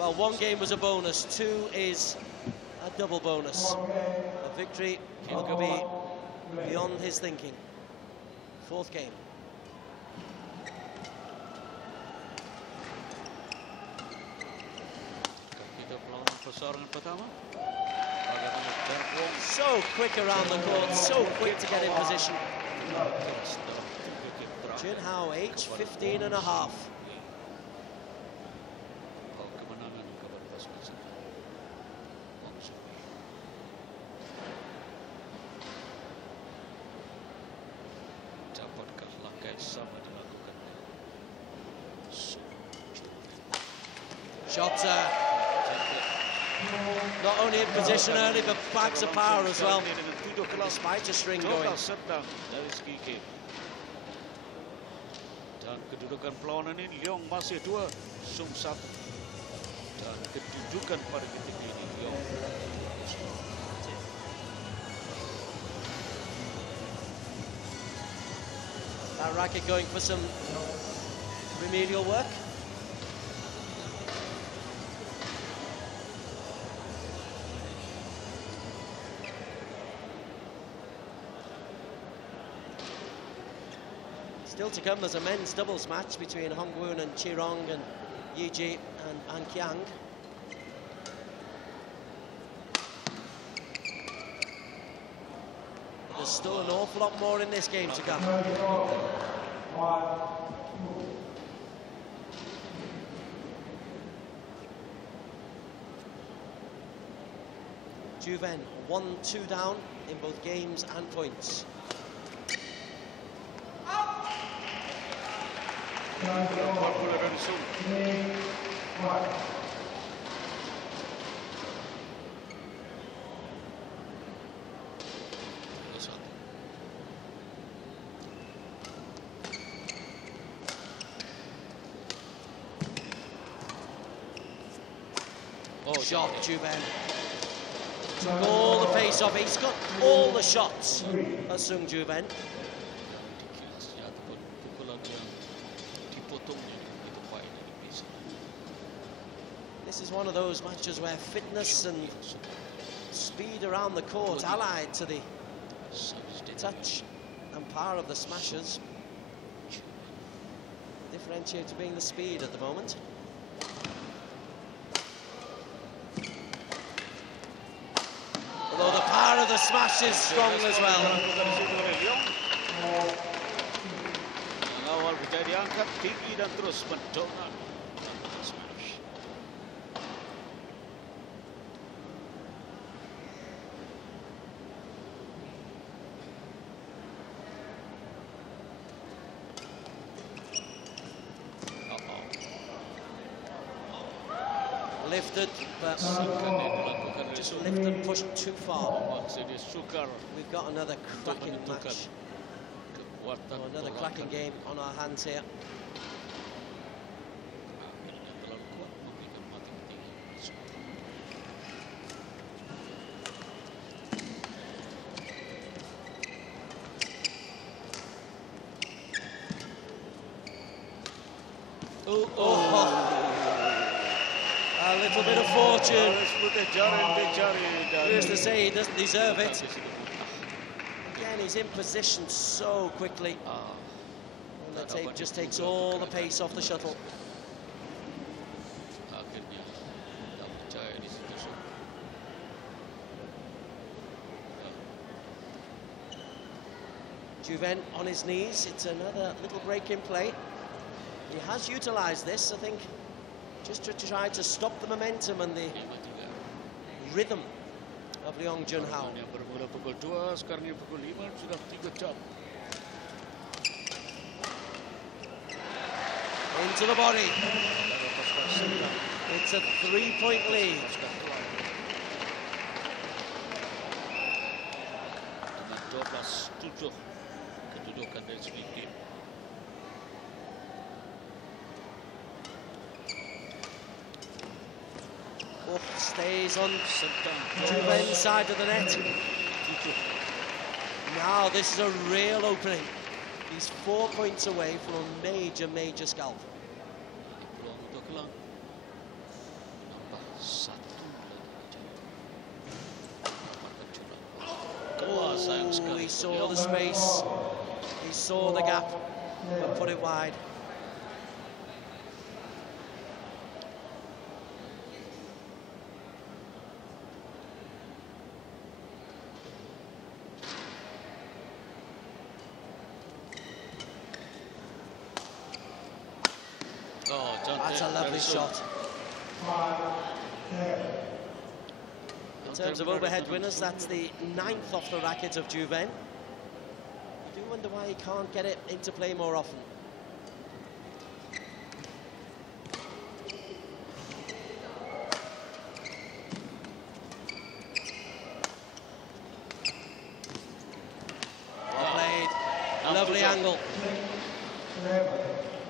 Well, one game was a bonus, two is a double bonus. A victory could be beyond his thinking. Fourth game. So quick around the court, so quick to get in position. Junhao, age 15 and a half. Shots not only in position early, but bags of power as well, despite a string going. Serdang dari segi game. Dan kedudukan perlawanan ini, Leong masih 2, Sung 1. Dan kedudukan pada ketika ini, Leong. That racket going for some remedial work. Still to come, there's a men's doubles match between Hongwoon and Chirong and Yiji and An Kiang. There's still an awful lot more in this game to come. Juven 1-2 down in both games and points. Shot, Juven. Took all the pace off. He's got all the shots at Sung Juven. This is one of those matches where fitness and speed around the court, allied to the touch and power of the smashers, differentiator being the speed at the moment. Although the power of the smash is strong as well. Awal bisa diangkat tinggi dan terus mendongak. Lifted, but just lifted and pushed too far. We've got another cracking match, or another cracking game on our hands here. A little bit of fortune. Who's to say he doesn't deserve it? Again, he's in position so quickly. And the tape just takes all the pace off the shuttle. Juven on his knees. It's another little break in play. He has utilised this, I think, just to try to stop the momentum and the rhythm of Leong Junhao. Bermula pukul 2, sekarang ini pukul 5, sudah 3 jam. Into the body. It's a 3-point lead. Dengan 12-7 kedudukan dari segi game. Stays on Juven's side of the net. Now this is a real opening. He's 4 points away from a major scalp. Ooh, he saw the space. He saw the gap and put it wide. That's a lovely shot. In terms of overhead winners, that's the 9th off the racket of Juven. I do wonder why he can't get it into play more often. Well played. Lovely angle.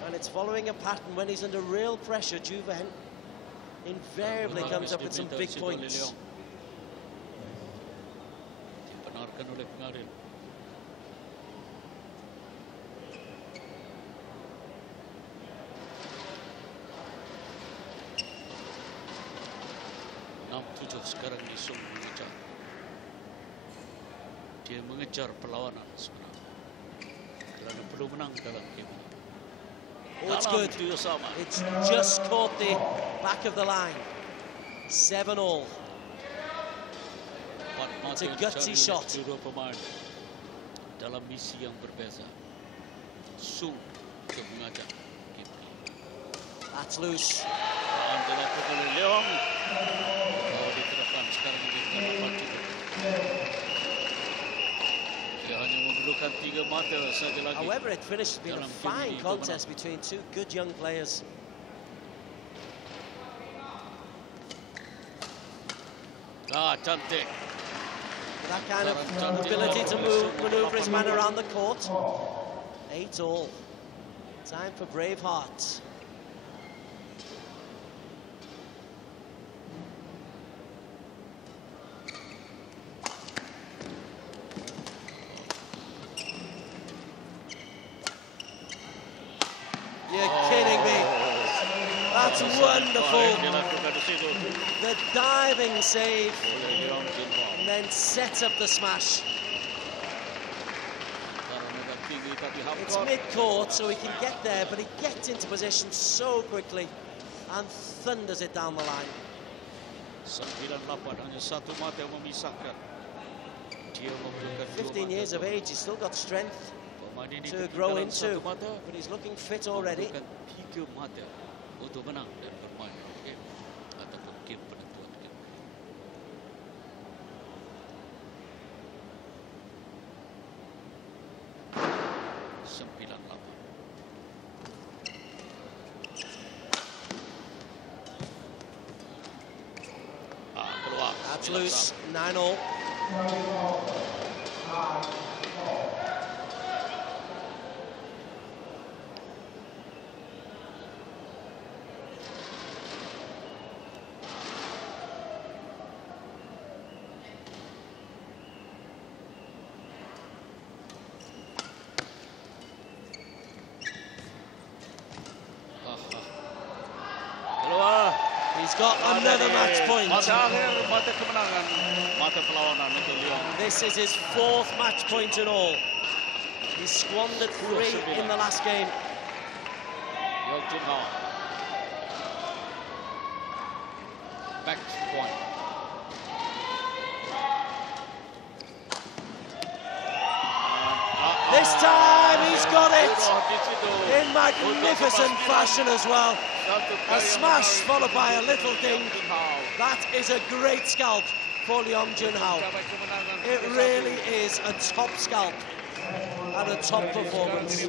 And it's following a pattern when he's under real pressure. Juven invariably comes up with some big points. Oleh pengaruh. Sekarang Nisung mengejar. Dia mengejar perlawanan sebenarnya. Kerana perlu menang dalam game ini. Oh, it's good. It's just caught the back of the line. 7-all. It's a gutsy shot. Dua pemain dalam misi yang berbeza. Sung untuk mengajak game ini. That's loose. Dan dilakukan oleh Leong. Oh, diterapkan sekarang di dalam dia hanya memerlukan 3 mata saja lagi. However, it finished being a fine contest between two good young players. Cantik. That kind of ability to maneuver his man around the court. 8-all. Time for brave hearts. You're kidding me. That's wonderful. The diving save. And then sets up the smash. It's mid-court, so he can get there, but he gets into position so quickly and thunders it down the line. 15 years of age, he's still got strength to grow into, but he's looking fit already. That's loose, 9-all. He's got another match point. This is his 4th match point in all. He squandered 3 in the last game. Back point. This time he's got it in magnificent fashion as well. A smash followed by a little ding. That is a great scalp for Leong Junhao. It really is a top scalp and a top performance.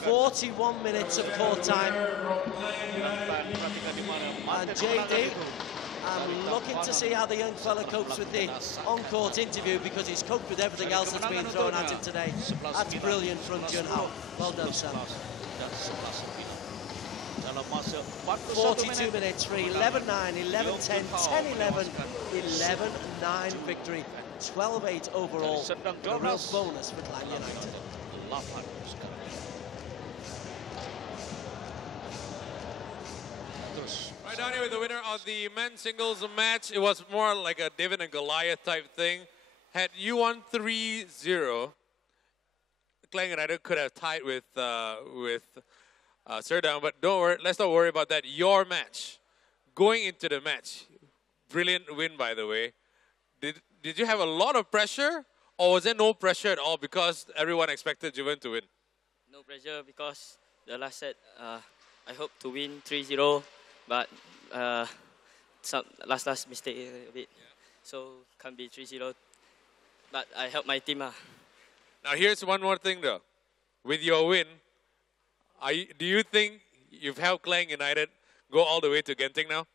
41 minutes of court time. And JD, I'm looking to see how the young fella copes with the on-court interview, because he's coped with everything else that's been thrown at him today. That's brilliant from Junhao. Well done, Sam. 42 minutes for 11-9, 11-10, 10-11, 11-9 victory. 12-8 overall. A real bonus for Klang United. Right down here with the winner of the men's singles match. It was more like a David and Goliath type thing. Had you won 3-0, Klang United could have tied with Serdang, but don't worry. Let's not worry about that. Your match, going into the match, brilliant win by the way. Did you have a lot of pressure, or was there no pressure at all because everyone expected Juven to win? No pressure because the last set, I hope to win 3-0, but some last mistake a bit, so can't be 3-0. But I help my team. Now here's one more thing though. With your win, do you think you've helped Klang United go all the way to Genting now?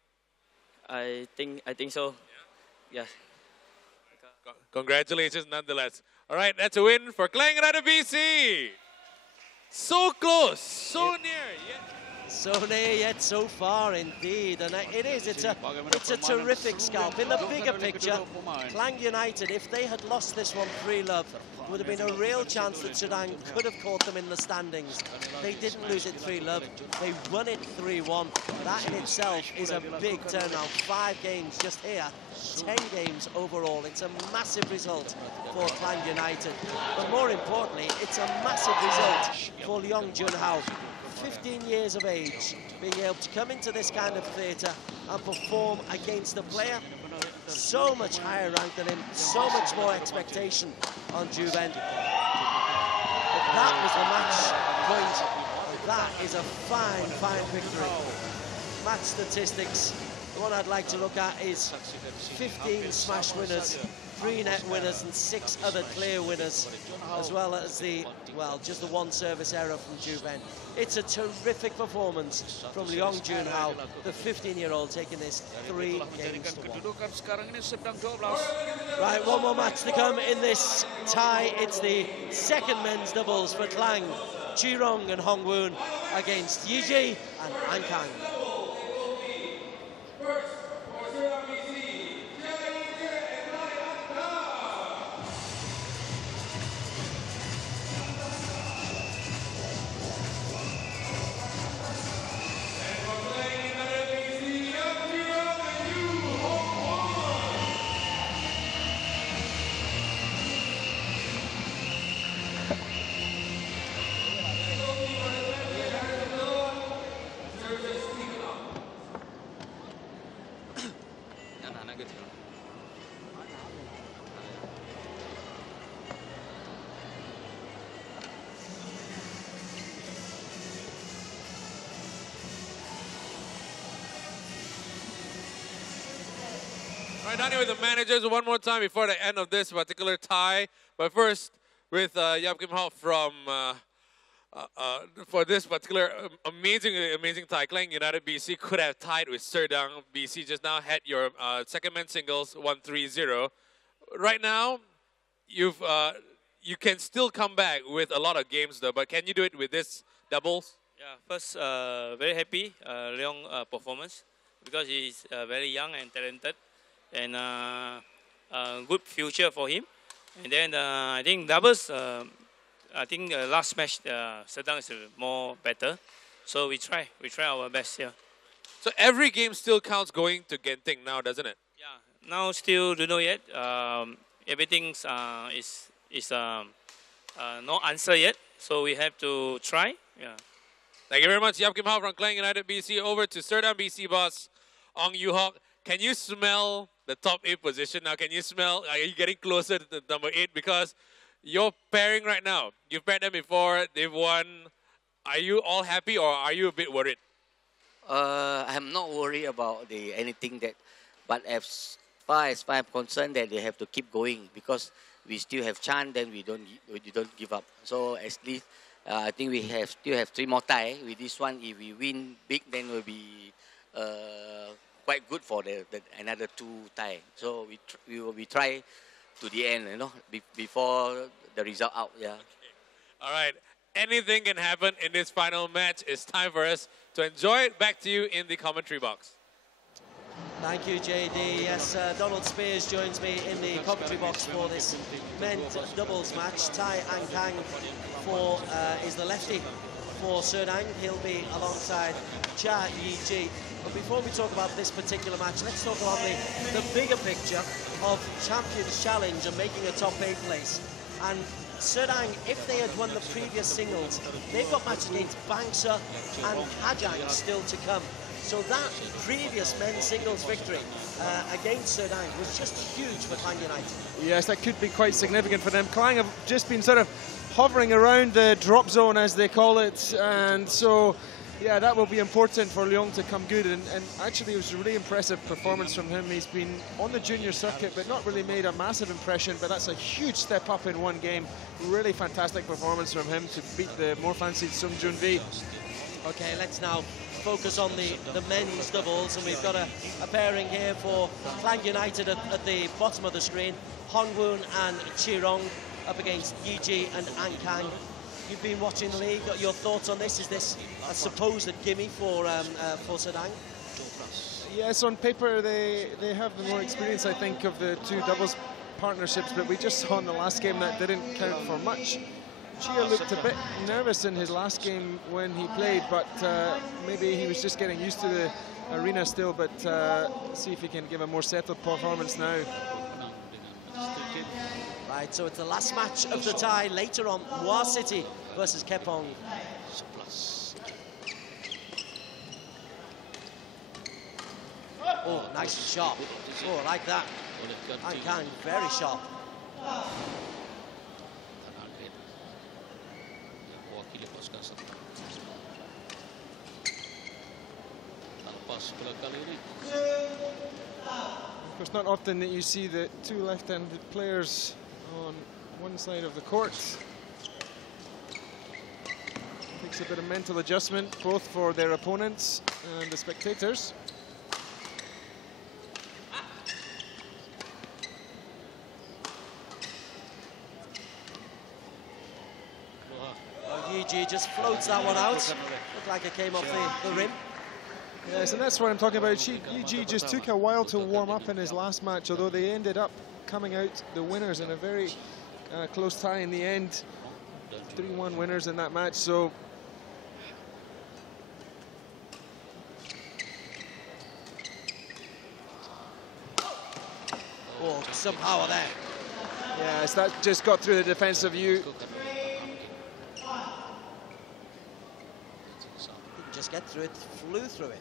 I think so. Yeah. Congratulations nonetheless. All right, that's a win for Klang United BC. So close, so near. Yeah. So near yet so far indeed, and it's a terrific scalp. In the bigger picture, Klang United, if they had lost this one 3-0, would have been a real chance that Serdang could have caught them in the standings. They didn't lose it 3-0, they won it 3-1. That in itself is a big turnaround. 5 games just here, 10 games overall. It's a massive result for Klang United. But more importantly, it's a massive result for Leong Junhao. 15 years of age, being able to come into this kind of theatre and perform against a player so much higher ranked than him, so much more expectation on Juven. But that was the match point, and that is a fine, fine victory. Match statistics, the one I'd like to look at is 15 smash winners, 3 net winners and 6 other clear winners, as well as just the 1 service error from Juven. It's a terrific performance from Leong Junhao, the 15-year-old, taking this 3 games to 1. Right, one more match to come in this tie. It's the second men's doubles for Klang. Chirong and Hongwoon against Yiji and Ankang. Right, down here with the managers one more time before the end of this particular tie. But first, with Yap Kim Hao from for this particular amazing tie. Klang United BC could have tied with Serdang. BC just now had your second men's singles 1-3-0. Right now, you can still come back with a lot of games though. But can you do it with this doubles? Yeah, first very happy Leong performance because he's very young and talented. And good future for him. And then I think doubles, I think last match Serdang is more better. So we try our best here. So every game still counts going to Genting now, doesn't it? Yeah, now still don't know yet. Everything's is no answer yet. So we have to try. Yeah. Thank you very much, Yap Kim Hao from Klang United BC. Over to Serdang BC boss Ong Yu Hock. Can you smell the top 8 position now? Can you smell, are you getting closer to the number 8? Because you're pairing right now. You've paired them before, they've won. Are you all happy or are you a bit worried? I'm not worried about anything that, but as far as I'm concerned that they have to keep going because we still have chance, then we don't give up. So at least I think we still have 3 more tie. With this one, if we win big, then we'll be quite good for the another 2 tie. So we try to the end, before the result out. Yeah. Okay. All right. Anything can happen in this final match. It's time for us to enjoy it. Back to you in the commentary box. Thank you, JD. Yes, Donald Spears joins me in the commentary box for this men's doubles match. Tai Ang Kang is the lefty for Serdang. He'll be alongside Cha Yi Ji But before we talk about this particular match, let's talk about the bigger picture of Champions Challenge and making a top 8 place. And Serdang, if they had won the previous singles, they've got matches against Bangsa and Hajang still to come. So that previous men's singles victory against Serdang was just huge for Klang United. Yes, that could be quite significant for them. Klang have just been sort of hovering around the drop zone, as they call it, and so yeah, that will be important for Leung to come good, and actually it was a really impressive performance from him. He's been on the junior circuit but not really made a massive impression, but that's a huge step up in one game. Really fantastic performance from him to beat the more fancied Sung Jun V. Okay, let's now focus on the men's doubles, and we've got a pairing here for Klang United at the bottom of the screen. Hongwoon and Chirong up against Yiji and Ankang. You've been watching the league, got your thoughts on this? Is this a supposed gimme for Serdang? Yes, on paper they have the more experience, I think, of the two doubles partnerships, but we just saw in the last game that didn't count for much. Chia looked a bit nervous in his last game when he played, but maybe he was just getting used to the arena still, but see if he can give a more settled performance now. Right, so it's the last match of the tie. Later on, Hua City versus Kepong. Oh, nice and sharp. Oh, I like that. Ankang, very sharp. Of course, not often that you see the two left-handed players on one side of the court. Takes a bit of mental adjustment, both for their opponents and the spectators. Yiji just floats that one out. Looked like it came off the rim. Yes, and that's what I'm talking about. Yiji just took a while to warm up in his last match, although they ended up coming out the winners in a very close tie in the end. 3-1 winners in that match, so oh, some power there. yes, that just got through the defensive view. Didn't just get through it, flew through it.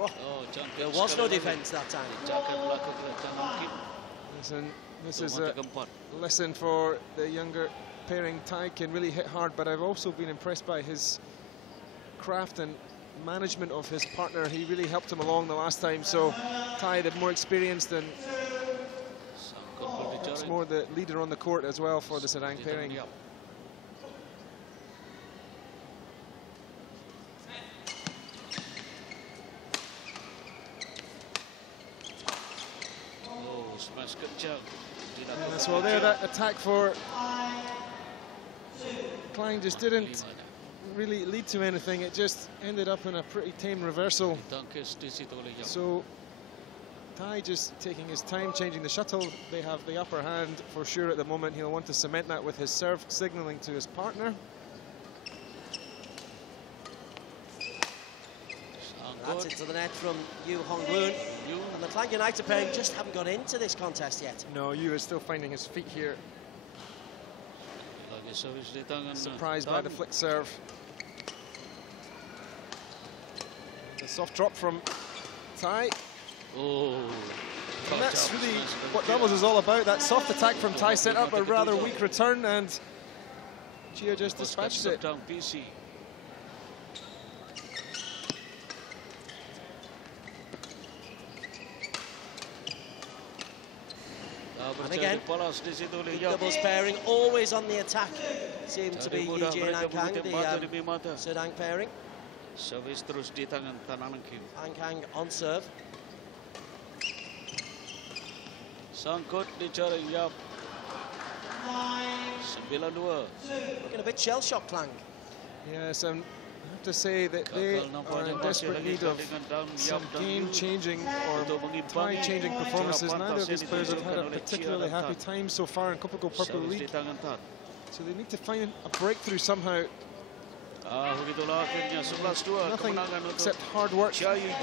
Oh, there was no defense that time. Listen, this is a lesson for the younger pairing. Tai can really hit hard, but I've also been impressed by his craft and management of his partner. He really helped him along the last time, so Tai, the more experienced and it's more the leader on the court as well for the Serdang pairing. Yes, well, there, that attack for Klang just didn't really lead to anything. It just ended up in a pretty tame reversal. So Tai just taking his time, changing the shuttle. They have the upper hand for sure at the moment. He'll want to cement that with his serve, signaling to his partner. That's into the net from Yu Hongwoon. And the Klang United pairing just haven't got into this contest yet. No, Yu is still finding his feet here. Surprised by the flick serve. The soft drop from Tai. Oh, and that's really what doubles is all about. That soft attack from Tai set up a rather weak return, and Chia just dispatched it. And again, the doubles pairing always on the attack. Seemed to be Yiji and Ankang, the Serdang pairing. Service terus di tangan Tananangkim. Ankang on serve. Sangkut di jaring Yap. 9-2. Looking a bit shell-shocked, Klang. Yes, I have to say that they are in desperate need of some game-changing or tie-changing performances. Neither of these players have had a particularly happy time so far in Kopiko Purple League. So they need to find a breakthrough somehow. Begitulah akhirnya 11-2 Nothing kemenangan untuk except hard work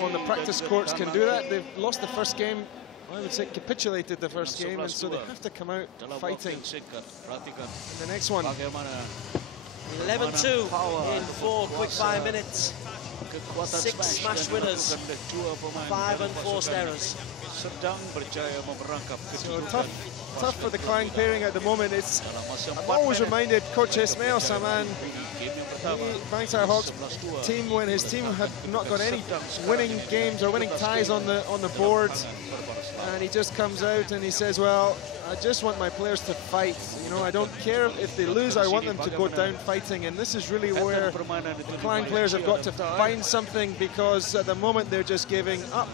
on the practice courts can do that. They've lost the first game. I would say capitulated the first game, and so they have to come out fighting in the next one. 11-2 in 4 quick fire minutes. 6 smash winners, 5 unforced errors. Serdang berjaya memerangkap So kedudukan. tough for the Klang pairing at the moment. I'm always reminded Coach Ismail Saman, Bangtai Hawks team, when his team had not got any winning games or winning ties on the board, and he just comes out and he says, well, I just want my players to fight. You know, I don't care if they lose, I want them to go down fighting. And this is really where the Klang players have got to find something, because at the moment they're just giving up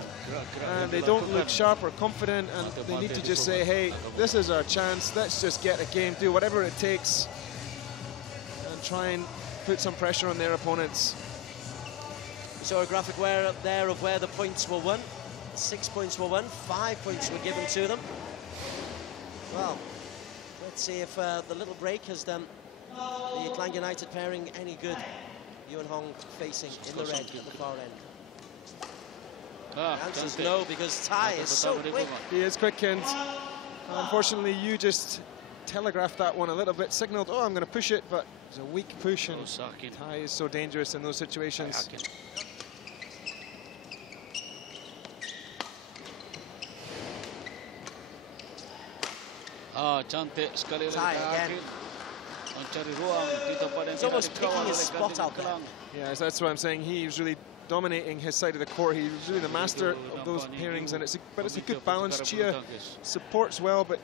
and they don't look sharp or confident, and they need to just say, hey, this is our chance, let's just get a game, do whatever it takes and try and put some pressure on their opponents. We saw a graphic there of where the points were won. 6 points were won, 5 points were given to them. Well, let's see if the little break has done the Klang United pairing any good. Yuan Hong facing in the red at the far end. The answer is no, because Tai is so quick. He is quick, and unfortunately you just telegraphed that one a little bit, signaled, oh, I'm going to push it, but it's a weak push, and Tai is so dangerous in those situations. Cantik sekali Tai again. Mencari ruang di tempat yang He's tidak almost dikawal picking his oleh spot gandeng out there. Klang. Yes, that's what I'm saying. He was really dominating his side of the court. He was really the master of those pairings, and it's a good balance. Chia supports well, but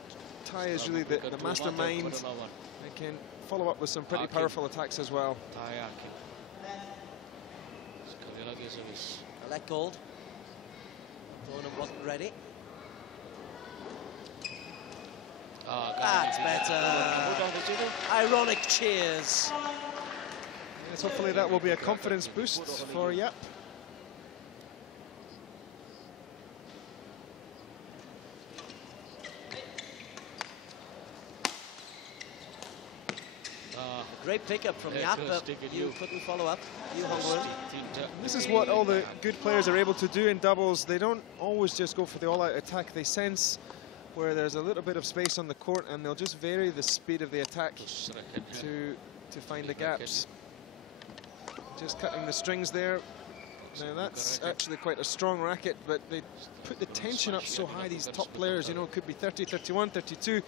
Tai is really the mastermind and can follow up with some pretty powerful attacks as well. Tai Hakim. Sekali lagi servis. Let Gold. Opponent wasn't ready. That's better. Ironic cheers. Yes, hopefully that will be a confidence boost for Yap. Great pickup from Yap, but you couldn't follow up. Yu Hong-woon. This is what all the good players are able to do in doubles. They don't always just go for the all-out attack. They sense where there's a little bit of space on the court, and they'll just vary the speed of the attack to find the gaps. Just cutting the strings there. Now that's actually quite a strong racket, but they put the tension up so high, these top players, you know, it could be 30, 31, 32. If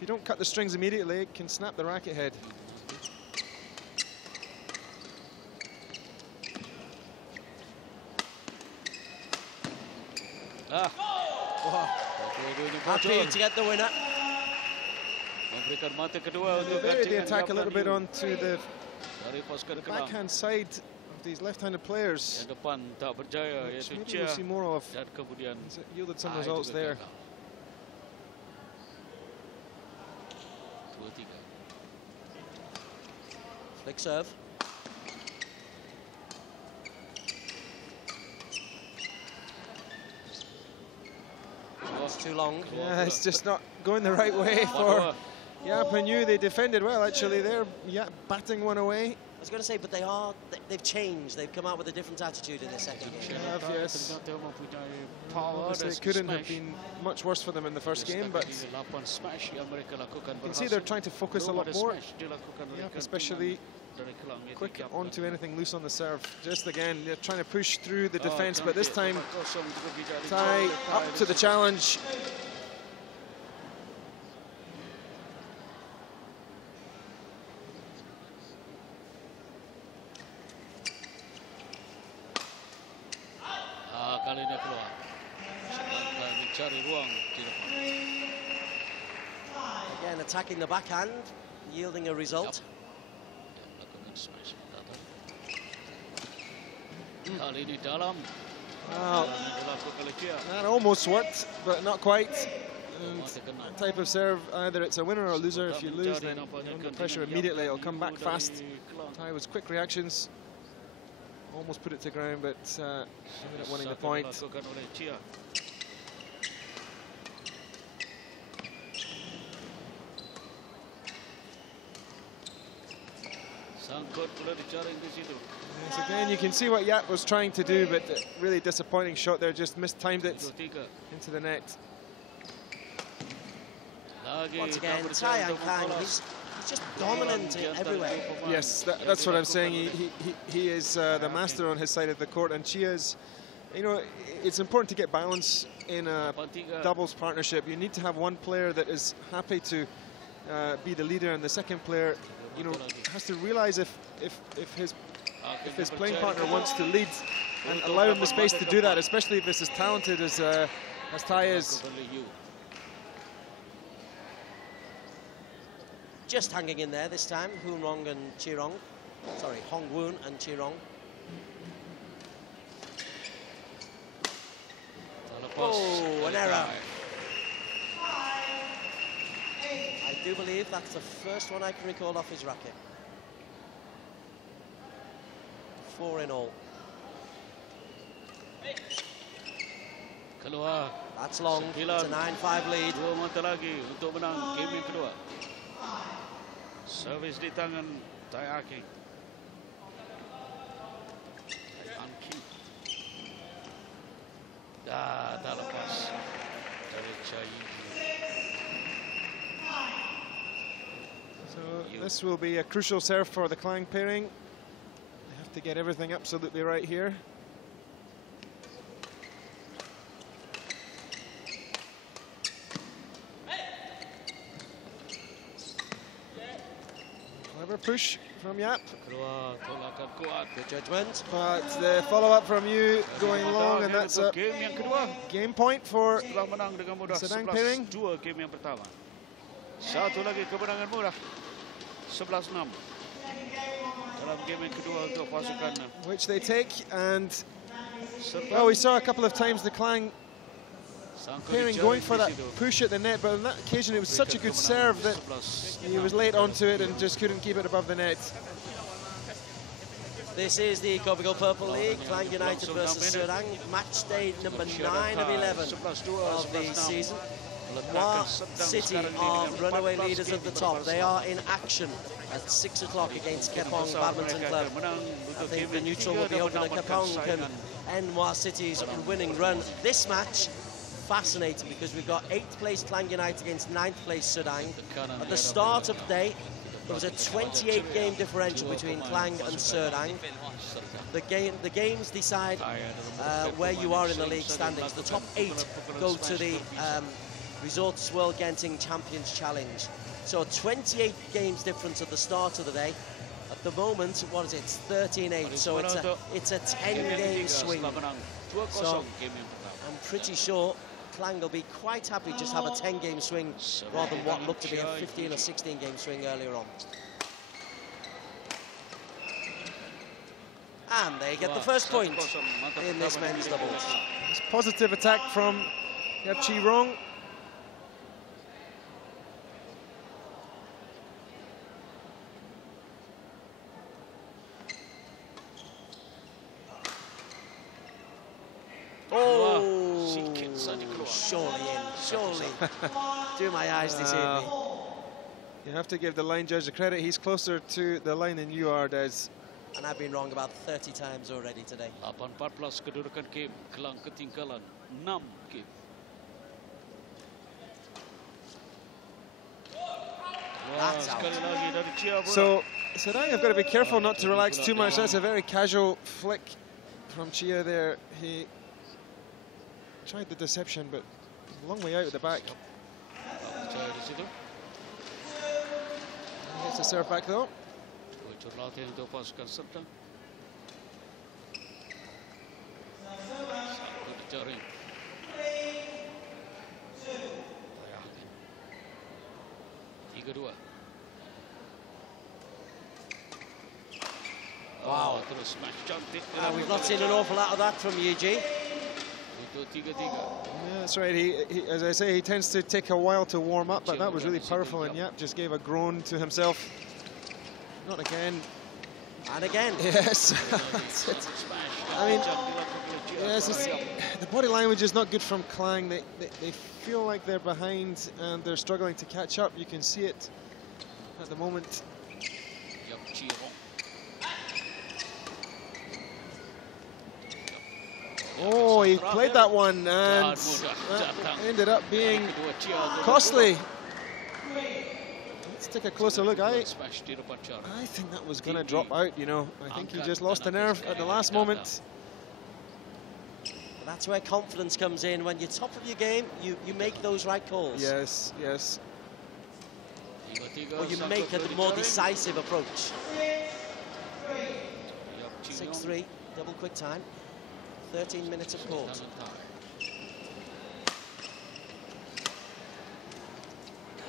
you don't cut the strings immediately, it can snap the racket head. Happy to get the winner. They varied the attack a little bit onto the backhand side of these left-handed players. Which maybe we'll see more of. It's yielded some results there. Flick serve. It's too long. Yeah, it's just not going the right way for Yap and Yu. They defended well, actually. They're batting one away. I was going to say, but they've changed. They've come out with a different attitude in the second game. Yes. Obviously, it couldn't have been much worse for them in the first game, but you can see they're trying to focus a lot more. Yap especially quick onto anything loose on the serve. Just again, they're trying to push through the defense, but this time Tai up to the challenge. Kali ini keluar. Selangkah mencari ruang di depan. Again, attacking the backhand, yielding a result. Kali ini dalam. Wow. That almost worked, but not quite. And that type of serve, either it's a winner or a loser. If you lose, then you're under pressure immediately. It'll come back fast. Tai was quick reactions. Almost put it to ground, but ended up winning the point. Sangkut pula dijaring di situ. Yes, again, you can see what Yap was trying to do, but really disappointing shot there, just mistimed it 23. into the net. Lagi Once again, double Tai jaring and untuk Klang, bolos. he's just dominant everywhere. Yes, that's what I'm saying. He is the master on his side of the court, and Chia's, you know, it's important to get balance in a doubles partnership. You need to have one player that is happy to be the leader, and the second player, you know, has to realize if his playing partner wants to lead, and allow him the space to do that, especially if it's as talented as Tai is. Just hanging in there this time, Hoon Rong and Chirong. Sorry, Hong Woon and Chirong. Oh, an error. I do believe that's the first one I can recall off his racket. 4 in all. Keluar. That's long. It's a 9-5 lead. 2 mata lagi untuk menang game yang kedua. Servis di tangan Tai Aki. Dah lepas dari Chai. So this will be a crucial serve for the Klang pairing. They have to get everything absolutely right here. Clever push from Yap. Keluar, tolakan kuat. Good judgment. But the follow-up from you going long, and that's a game yang kedua. game point for Setelah menang dengan mudah Serdang pairing. 11-2 game yang pertama. Satu lagi kemenangan mudah. 11-6. Dalam game yang kedua untuk pasukan. which they take, and Serdang. well, we saw a couple of times the Klang pairing going for that push at the net, but on that occasion it was such a good serve that he was late onto it and just couldn't keep it above the net. This is the Kopiko Purple League, Klang United versus Serdang, match day number 9 of 11 of the season. Hua City are runaway leaders at the top. They are in action at 6 o'clock against Kepong Badminton Club. I think the neutral will be open, and Kepong can end Hua City's winning run. This match, fascinating, because we've got 8th place Klang United against 9th place Serdang. At the start of the day, there was a 28-game differential between Klang and Serdang. The games decide where you are in the league standings. The top 8 go to the Resorts World Genting Champions Challenge. So 28 games difference at the start of the day. At the moment, what is it? It's 13-8. So it's a 10-game swing. So I'm pretty sure Klang will be quite happy just have a 10-game swing rather than what looked to be a 15 or 16-game swing earlier on. And they get the first point in this men's doubles. Positive attack from Yap Chi Rong. Oh, surely in, surely. Do my eyes this evening. You have to give the line judge the credit. He's closer to the line than you are, Des. And I've been wrong about 30 times already today. 8-14 kedudukan game. Klang ketinggalan 6 game. That's out. Sekali lagi dari Chia pula. So Serdang have got to be careful not to relax too much. That's a very casual flick from Chia there. He tried the deception, but a long way out at the back. Percaya di situ. Gets a serve back though. Bocor latihan untuk pasukan Serdang. Satu dijaring. Bayangkan. 3-2. Wow, terus smash cantik. We've not seen an awful lot of that from Yuji. Untuk 3-3. Yeah, that's right. He, as I say, he tends to take a while to warm up, but that was really powerful, and Yap just gave a groan to himself. Not again. And again. Yes. I mean, yes, the body language is not good from Klang. They feel like they're behind and they're struggling to catch up. You can see it at the moment. Oh, he played that one and ended up being costly. Let's take a closer look. I think that was going to drop out, you know. I think he just lost the nerve at the last moment. That's where confidence comes in. When you're top of your game, you make those right calls. Yes, yes. Or you make a more decisive approach. 6-3, double quick time. 13 minutes of court.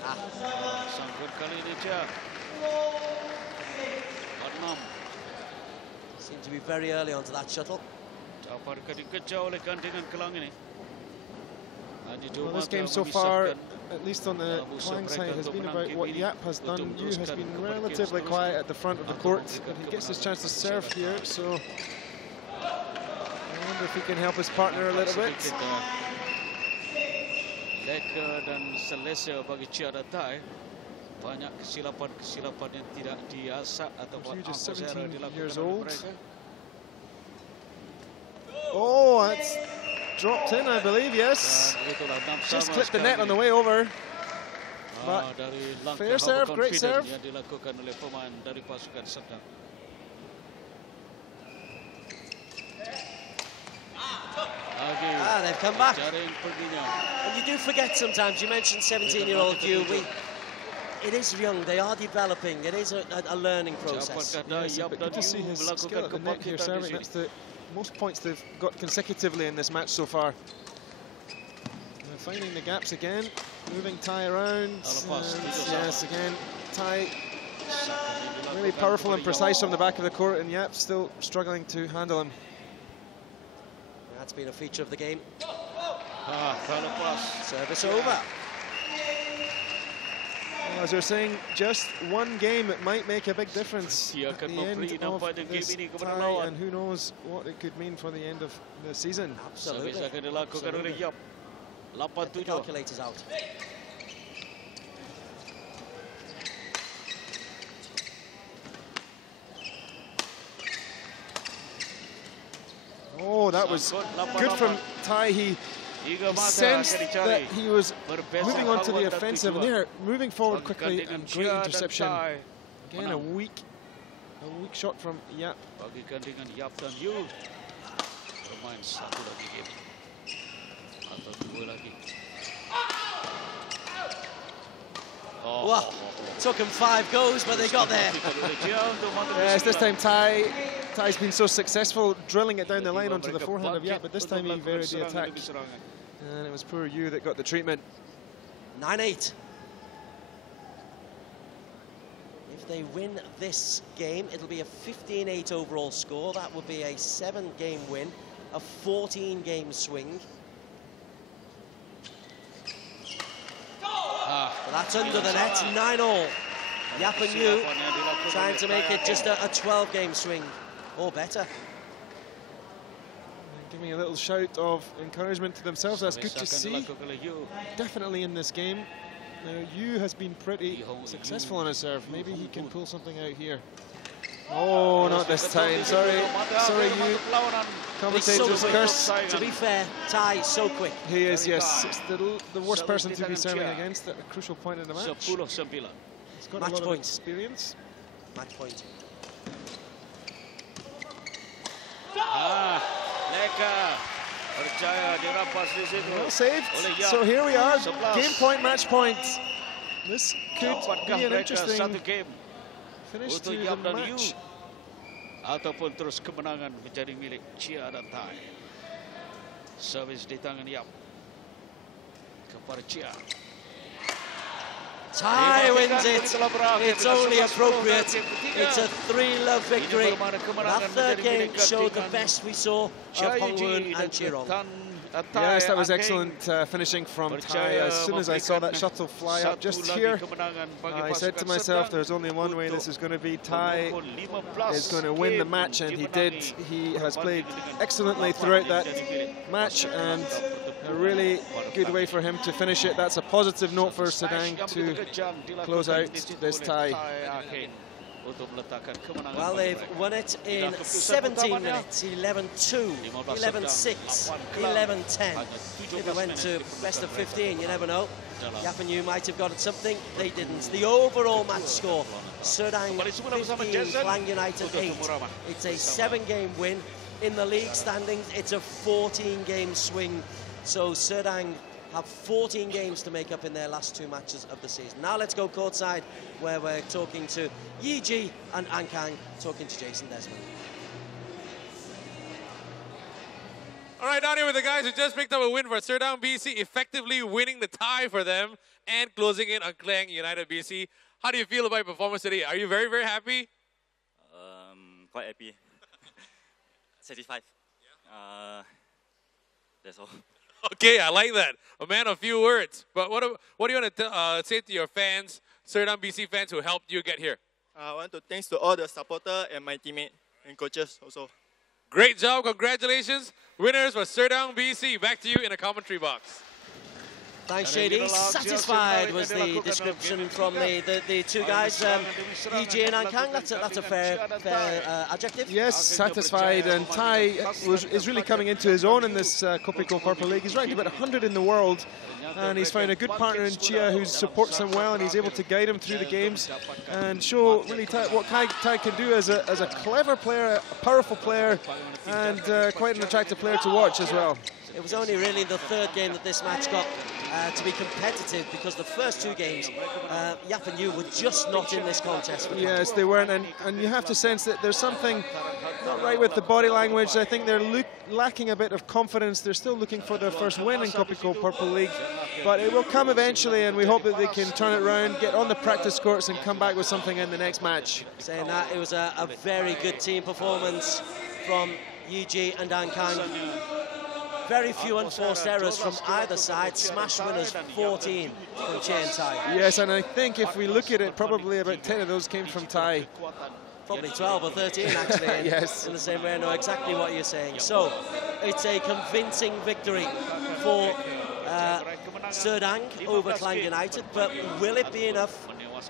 Sangkut kali ini Cia. 4-6. Seemed to be very early onto that shuttle. Dapat dikejar oleh gandingan Klang ini. Well, this game so far, at least on the Klang side, has been about what Yap has done. Yu has been relatively quiet at the front of the court, and he gets his chance to serve here, so I wonder if he can help his partner a little bit. Leka dan selesa bagi Cia dan Tai. Banyak kesilapan-kesilapan yang tidak diasah ataupun Yu just angkosera 17 dilakukan years oleh old. mereka. Oh, that's dropped in, I believe, yes. Just clipped the net on the way over. But fair serve, great serve. Yang dilakukan oleh pemain dari pasukan Serdang. They've come back. And you do forget sometimes, you mentioned 17-year-old Yu. It is young, they are developing, it is a learning process. Yes, but good to see his skill at the net here serving. That's the most points they've got consecutively in this match so far. Finding the gaps again, moving Tai around. Yes, again, Tai really powerful and precise from the back of the court, and Yap still struggling to handle him. That's been a feature of the game. Service over. Well, as you're saying, just one game, it might make a big difference at the end of this tie, and who knows what it could mean for the end of the season. Absolutely. Get the calculators out. Oh, that was good from Tai. He sensed that he was moving on to the offensive, and they're moving forward quickly, and great interception. Again, a weak shot from Yap. Bagikan dengan Yap dan Yu. Bermain satu lagi game. Atau dua lagi. Well, took him 5 goes, but they got there. Yes, this time Tai's been so successful drilling it down the line onto the forehand of Yap, but this time he varied the attack. And it was poor Yu that got the treatment. 9-8. If they win this game, it'll be a 15-8 overall score. That would be a 7-game win, a 14-game swing. That's under the net, 9-all. Yap and Yu trying to make it just a 12-game swing or better. Giving a little shout of encouragement to themselves. That's good to see. Definitely in this game. Now, Yu has been pretty successful on his serve. Maybe he can pull something out here. Oh, not this time. Sorry, Yu. Commentator's curse. To be fair, Tai is so quick. He is, yes. It's the worst person to be serving against at a crucial point in the match. He's got Match a lot point. of experience. Match point. Well saved. So here we are. Game point, match point. This could be an interesting finish to the match. Ataupun terus kemenangan menjadi milik Cia dan Tai. Servis di tangan Yap kepada Cia. Tai wins it. It's only appropriate. It's a 3-love victory. That third game showed the best we saw of Hongwoon and Chirong. Yes, that was excellent finishing from Tai. As soon as I saw that shuttle fly up just here, I said to myself, there's only one way this is going to be. Tai is going to win the match, and he did. He has played excellently throughout that match, and a really good way for him to finish it. That's a positive note for Serdang to close out this tie. untuk meletakkan kemenangan. Well, they've won it in 17 minutes, 11-2, 11-6, 11-10. If it went to best of 15, you never know. Yapanu might have gotten something, they didn't. The overall match score, Serdang 15, Klang United 8. It's a 7-game win. In the league standings, it's a 14-game swing. So Serdang have 14 games to make up in their last 2 matches of the season. Now let's go courtside, where we're talking to Yiji and Ankang, talking to Jason Desmond. All right, down here with the guys who just picked up a win for Serdang BC, effectively winning the tie for them and closing in on Klang United BC. How do you feel about your performance today? Are you very, very happy? Quite happy. Satisfied. That's all. Okay, I like that. A man of few words. But what do you want to say to your fans, Serdang BC fans who helped you get here? I want to thanks to all the supporters and my teammates and coaches also. Great job, congratulations. Winners for Serdang BC. Back to you in the commentary box. Thanks, Shady. Satisfied was the description from the two guys. Yiji and Ankang, that's a fair adjective. Yes, satisfied, and Tai is really coming into his own in this Kopiko Purple League. He's ranked about 100 in the world, and he's found a good partner in Chia who supports him well, and he's able to guide him through the games and show really what Tai can do as a clever player, a powerful player, and quite an attractive player to watch as well. It was only really the 3rd game that this match got to be competitive, because the first 2 games, Yap and Yu were just not in this contest. Yes, they weren't, and you have to sense that there's something not right with the body language. I think they're lacking a bit of confidence. They're still looking for their first win in Kopiko Purple League, but it will come eventually, and we hope that they can turn it around, get on the practice courts, and come back with something in the next match. Saying that, it was a very good team performance from Yiji and Ankang. Very few unforced errors from either side. Smash winners 14 from Chia and Tai. Yes, and I think if we look at it, probably about 10 of those came from Tai. Probably 12 or 13 actually. Yes. In the same way, I know exactly what you're saying. So it's a convincing victory for Serdang over Klang United, but will it be enough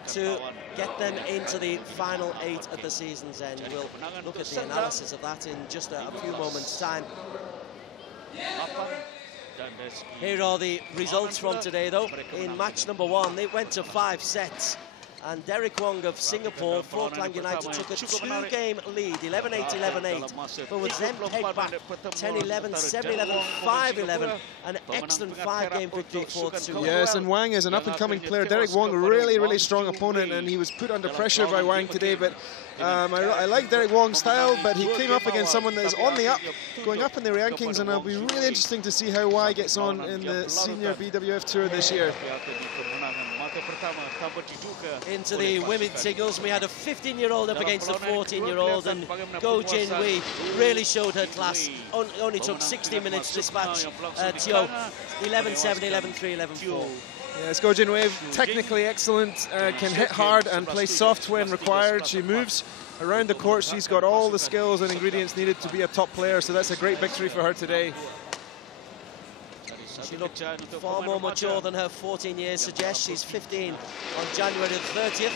to get them into the final 8 at the season's end? We'll look at the analysis of that in just a few moments' time. Here are the results from today, though. In match number 1, they went to 5 sets. And Derek Wong of Singapore for Klang United took a 2-game lead, 11-8, 11-8. But was then pegged back 10-11, 7-11, 5-11. An excellent 5-game victory for Tsu. Yes, and Wang is an up-and-coming player. Derek Wong, really, really strong opponent, and he was put under pressure by Wang today. But I like Derek Wong's style, but he came up against someone that is on the up, going up in the rankings, and it'll be really interesting to see how Wai gets on in the senior BWF Tour this year. Into the women's singles, we had a 15-year-old up against a 14-year-old, and Go Jin Wei really showed her class. Only took 60 minutes to dispatch Tio, 11-7, 11-3, 11-4. Yes, Go Jin Wei, technically excellent, can hit hard and play soft when required. She moves around the court. She's got all the skills and ingredients needed to be a top player, so that's a great victory for her today. She looked far more mature than her 14 years suggests. She's 15 on January the 30th.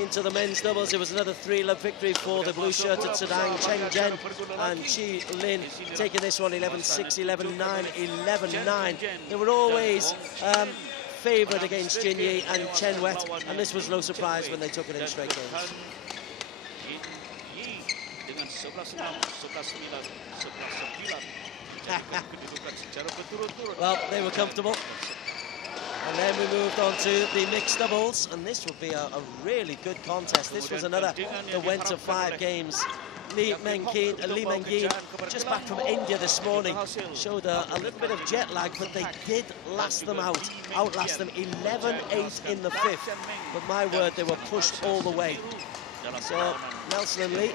Into the men's doubles, it was another 3-love victory for the blue-shirted Serdang, Cheng Jen and Chi Lin, taking this one 11-6, 11-9, 11-9. They were always favoured against Jin Yi and Chen Wet, and this was no surprise when they took it in straight games. Well, they were comfortable. And then we moved on to the mixed doubles, and this would be a really good contest. This was another that went to 5 games. Lee Mengyin, just back from India this morning, showed a little bit of jet lag, but they did outlast them 11-8 in the 5th. But my word, they were pushed all the way. So Nelson and Lee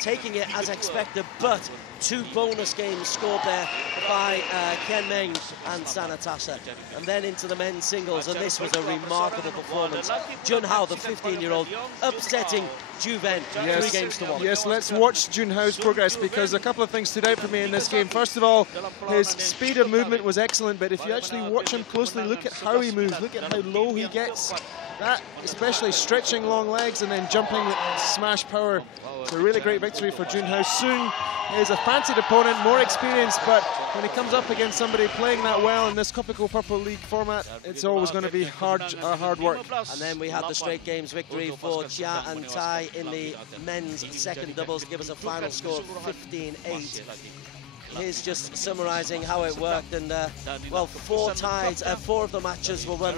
taking it as expected, but 2 bonus games scored there by Kian Meng and Sanatasha. And then into the men's singles, and this was a remarkable performance. Jun Hao, the 15-year-old, upsetting Juven 3 games to 1. Yes, let's watch Jun Hao's progress, because a couple of things stood out for me in this game. First of all, his speed of movement was excellent, but if you actually watch him closely, look at how he moves, look at how low he gets. That, especially stretching long legs and then jumping smash power. It's a really great victory for Jun Hao. Soon is a fancied opponent, more experienced, but when he comes up against somebody playing that well in this Kopiko Purple League format, it's always going to be hard work. And then we had the straight games victory for Chia and Tai in the men's second doubles to give us a final score of 15-8. Here's just summarising how it worked, and well, 4 of the matches were won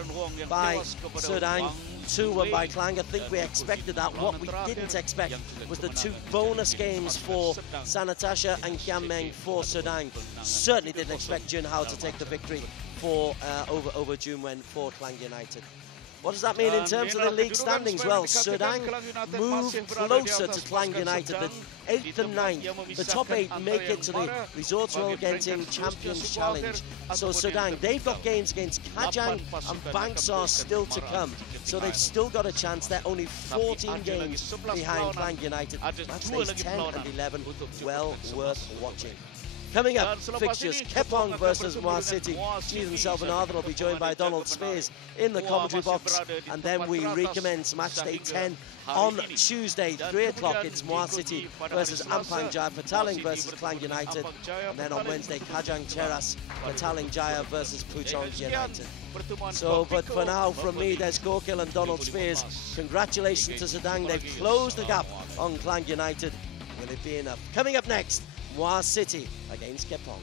by Serdang, 2 won by Klang. I think we expected that. What we didn't expect was the 2 bonus games for Sanatasha and Kian Meng for Serdang. Certainly didn't expect Jun Hao to take the victory for over Junwen for Klang United. What does that mean in terms of the league standings? Well, Serdang move closer to Klang United, the 8th and 9th. The top 8 make it to the Resorts Royal Genting Champions Challenge. So Serdang, they've got games against Kajang and Bangsar still to come. So they've still got a chance. They're only 14 games behind Klang United. Match days 10 and 11, well worth watching. Coming up, fixtures, Kepong versus Muar City. Stephen Selvanathan will be joined by Donald Spears in the commentary box. And then we recommence match day 10 on Tuesday, 3 o'clock. It's Muar City versus Ampang Jaya, Petaling versus Klang United. And then on Wednesday, Kajang Cheras, Petaling Jaya versus Puchong United. So, but for now, from me, there's Gorkil and Donald Spears. Congratulations to Serdang. They've closed the gap on Klang United. Will it be enough? Coming up next, Muar City against Kepong.